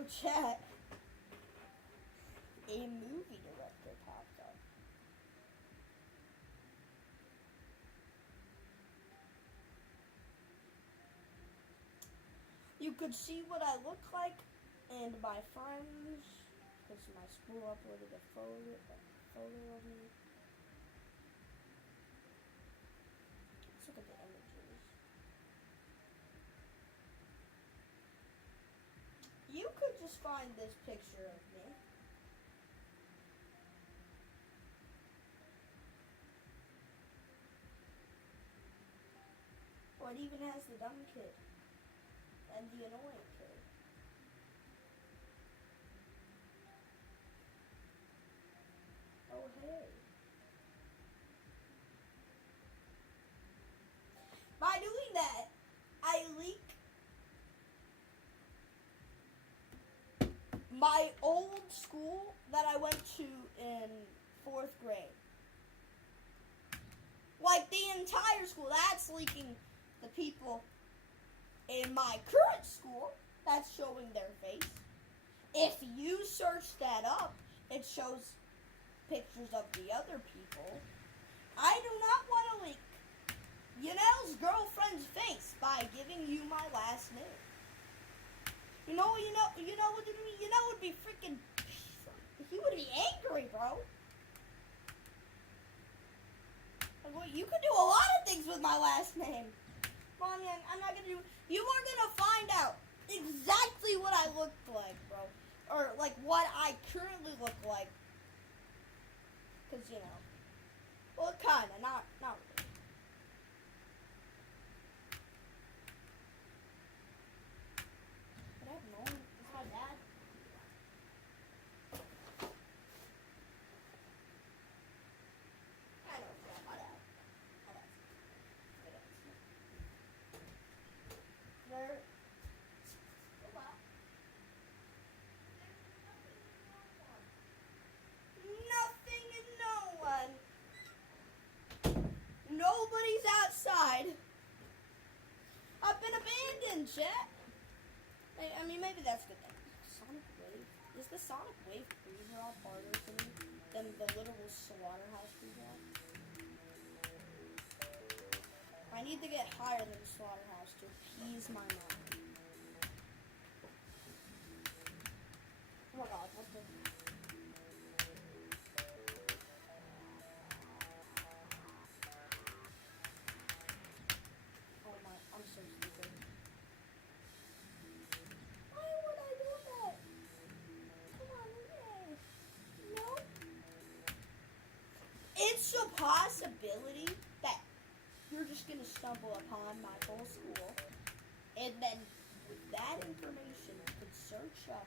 So chat, a movie director popped up. You could see what I look like and my friends, because my school uploaded a photo of me. Let's look at the images. You could just find this picture of me. Oh, it even has the dumb kid and the annoying kid. Oh, hey. By doing that, I leak my old school that I went to in 4th grade. Like the entire school, that's leaking the people in my current school, that's showing their face. If you search that up, it shows pictures of the other people. I do not want to leak Yanel's girlfriend's face by giving you my last name. You know what Yanel would be freaking, he would be angry, bro. Like, well, you could do a lot of things with my last name. Come on, I'm not gonna do. You are gonna find out exactly what I looked like, bro, or like what I currently look like. Cause well, kinda, not really. But I have no one. It's my dad. I know, yeah, my dad. There. Oh, wow. Nothing and no one. Nobody's outside. I've been abandoned, chat. I mean, maybe that's good then. Sonic Wave? Is the Sonic Wave free-for-all harder to me than the literal slaughterhouse free-for-all? I need to get higher than slaughterhouse to appease my mind. Oh my god, what the... Oh my, I'm so stupid. Why would I do that? Come on, yay. No? It's a possibility that you're just gonna stumble upon my whole school, and then with that information, you could search up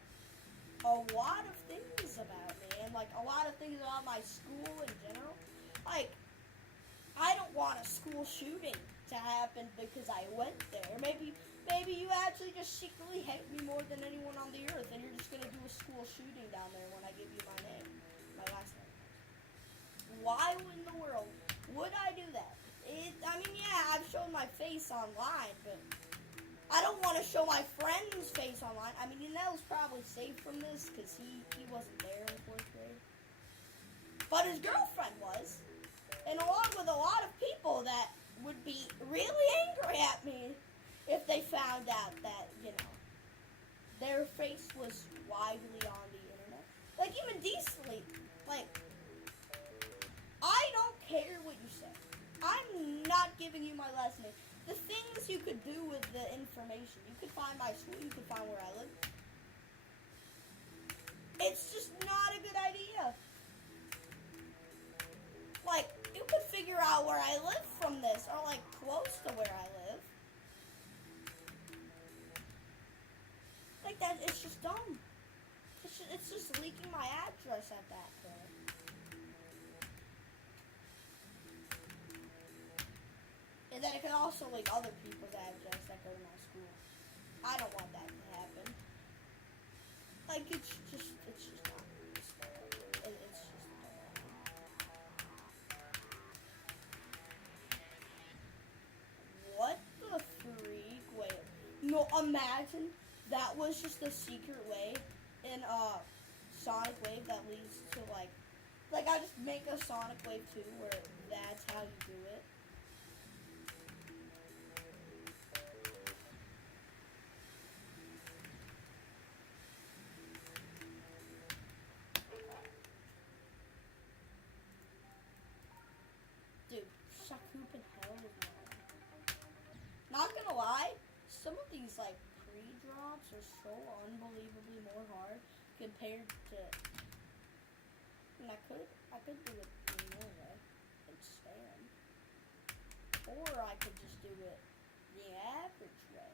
a lot of things about me, and like a lot of things about my school in general. Like, I don't want a school shooting to happen because I went there. Maybe you actually just secretly hate me more than anyone on the earth, and you're just gonna do a school shooting down there when I give you my name, my last name. Why in the world would I do that? I mean, yeah, I've shown my face online, but I don't want to show my friend's face online. I mean, Yanel's probably safe from this because he wasn't there in 4th grade. But his girlfriend was. And along with a lot of people that would be really angry at me if they found out that, their face was widely on the internet. Like, even decently, like, I don't care what you say. I'm not giving you my last name. The things you could do with the information. You could find my school. You could find where I live. It's just not a good idea. Like, you could figure out where I live from this. Or, like, close to where I live. Like, that, it's just dumb. It's just leaking my address at that point. And then it can also leak other people's address that go to my school. I don't want that to happen. Like, it's just not. It's just what the freak? Wait. No, imagine that that was just a secret way in Sonic Wave that leads to like I just make a Sonic Wave 2 where that's how you do it. Dude, Shakoop in hell is not gonna lie, some of these like pre-drops are so unbelievably more hard compared to. And I could do it the normal way and spam, or I could just do it the average way.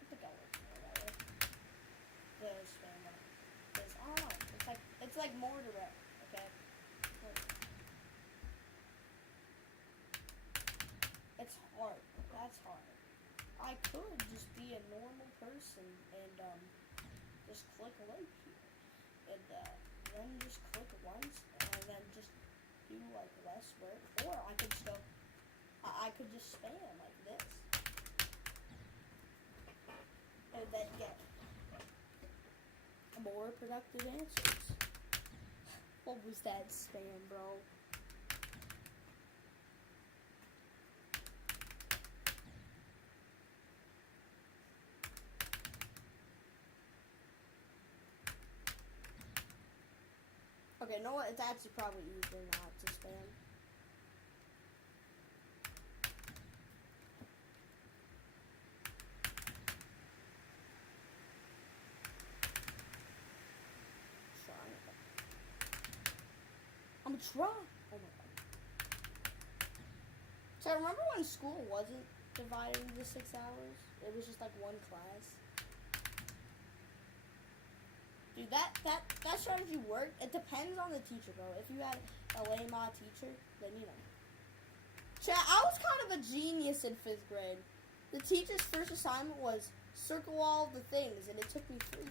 I think I like more that way. The spam one, because I don't know, it's like more direct. Okay. It's hard. That's hard. I could just be a normal person and just click like here, and then just click once, and then just do like less work, or I could just go. I could just spam like this, and then get more productive answers. What was that spam, bro? Okay, you know what? It's actually probably easier not to spam. I'm trying. Oh my god. So I remember when school wasn't divided into 6 hours? It was just like one class. Dude, that strategy worked. It depends on the teacher, bro. If you had a lame teacher, then you know. Chat, I was kind of a genius in 5th grade. The teacher's first assignment was circle all the things, and it took me 3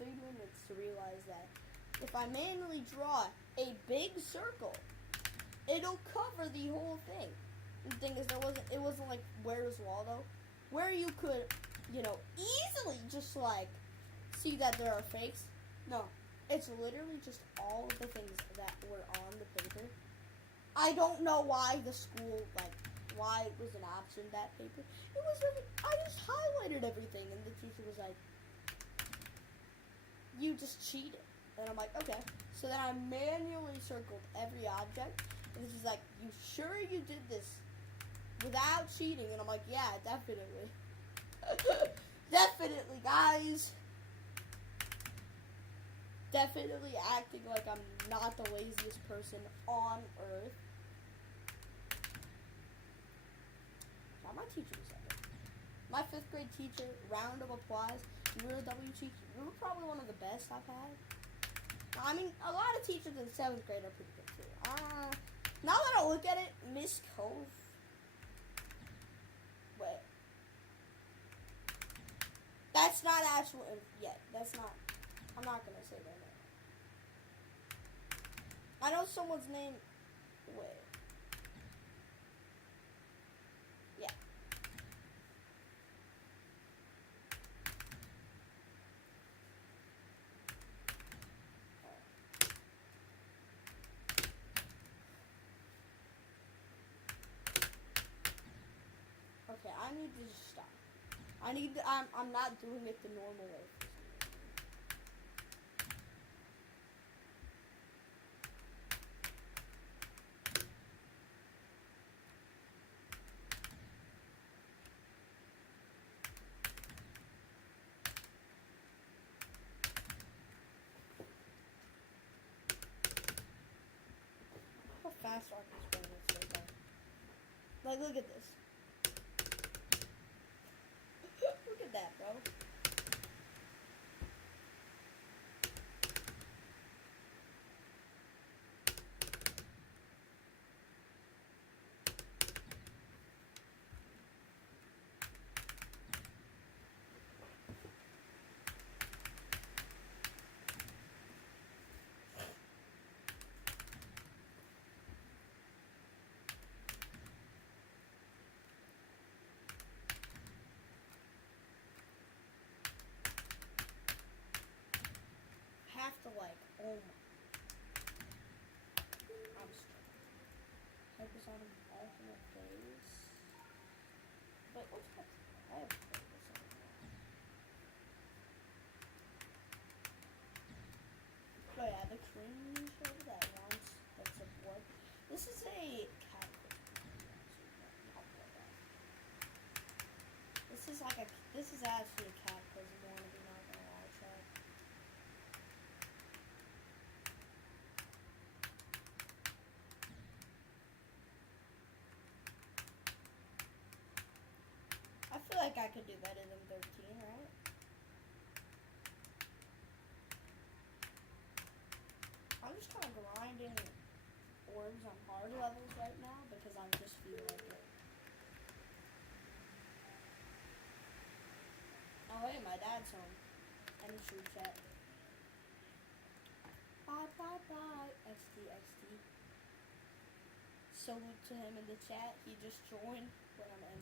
minutes to realize that if I manually draw a big circle, it'll cover the whole thing. And the thing is, it wasn't like Where's Waldo, where you could, easily just like see that there are fakes. No, it's literally just all of the things that were on the paper. I don't know why the school, why it was an option, that paper. It was I just highlighted everything, and the teacher was like, you just cheated. And I'm like, okay. So then I manually circled every object, and she's like, you sure you did this without cheating? And I'm like, yeah, definitely. Definitely, guys. Definitely acting like I'm not the laziest person on earth. Now my teacher was like it. My 5th grade teacher, round of applause. You were a W teacher. You were probably one of the best I've had. I mean, a lot of teachers in 7th grade are pretty good too. Now that I look at it, Miss Cove. Wait. That's not actual yet. That's not. I'm not gonna say that name. I know someone's name. Wait. Yeah. Okay, I need to just stop. I'm not doing it the normal way. How fast are these bullets right now? Like, look at this. Look at that, bro. Oh my. I'm scared. Focus on an alternate phase. But what's that? I have played this on. Oh yeah, the cream show that wants that's a warp. This is a cataclysm. This is like a. This is actually a cataclysm one. If you're not gonna lie, chat. I feel like I could do better than 13, right? I'm just kind of grinding orbs on hard levels right now because I'm just feeling like it. Oh hey, my dad's home. And the shoe chat. Bye bye bye. XD XD. Salute to him in the chat. He just joined when I'm ending.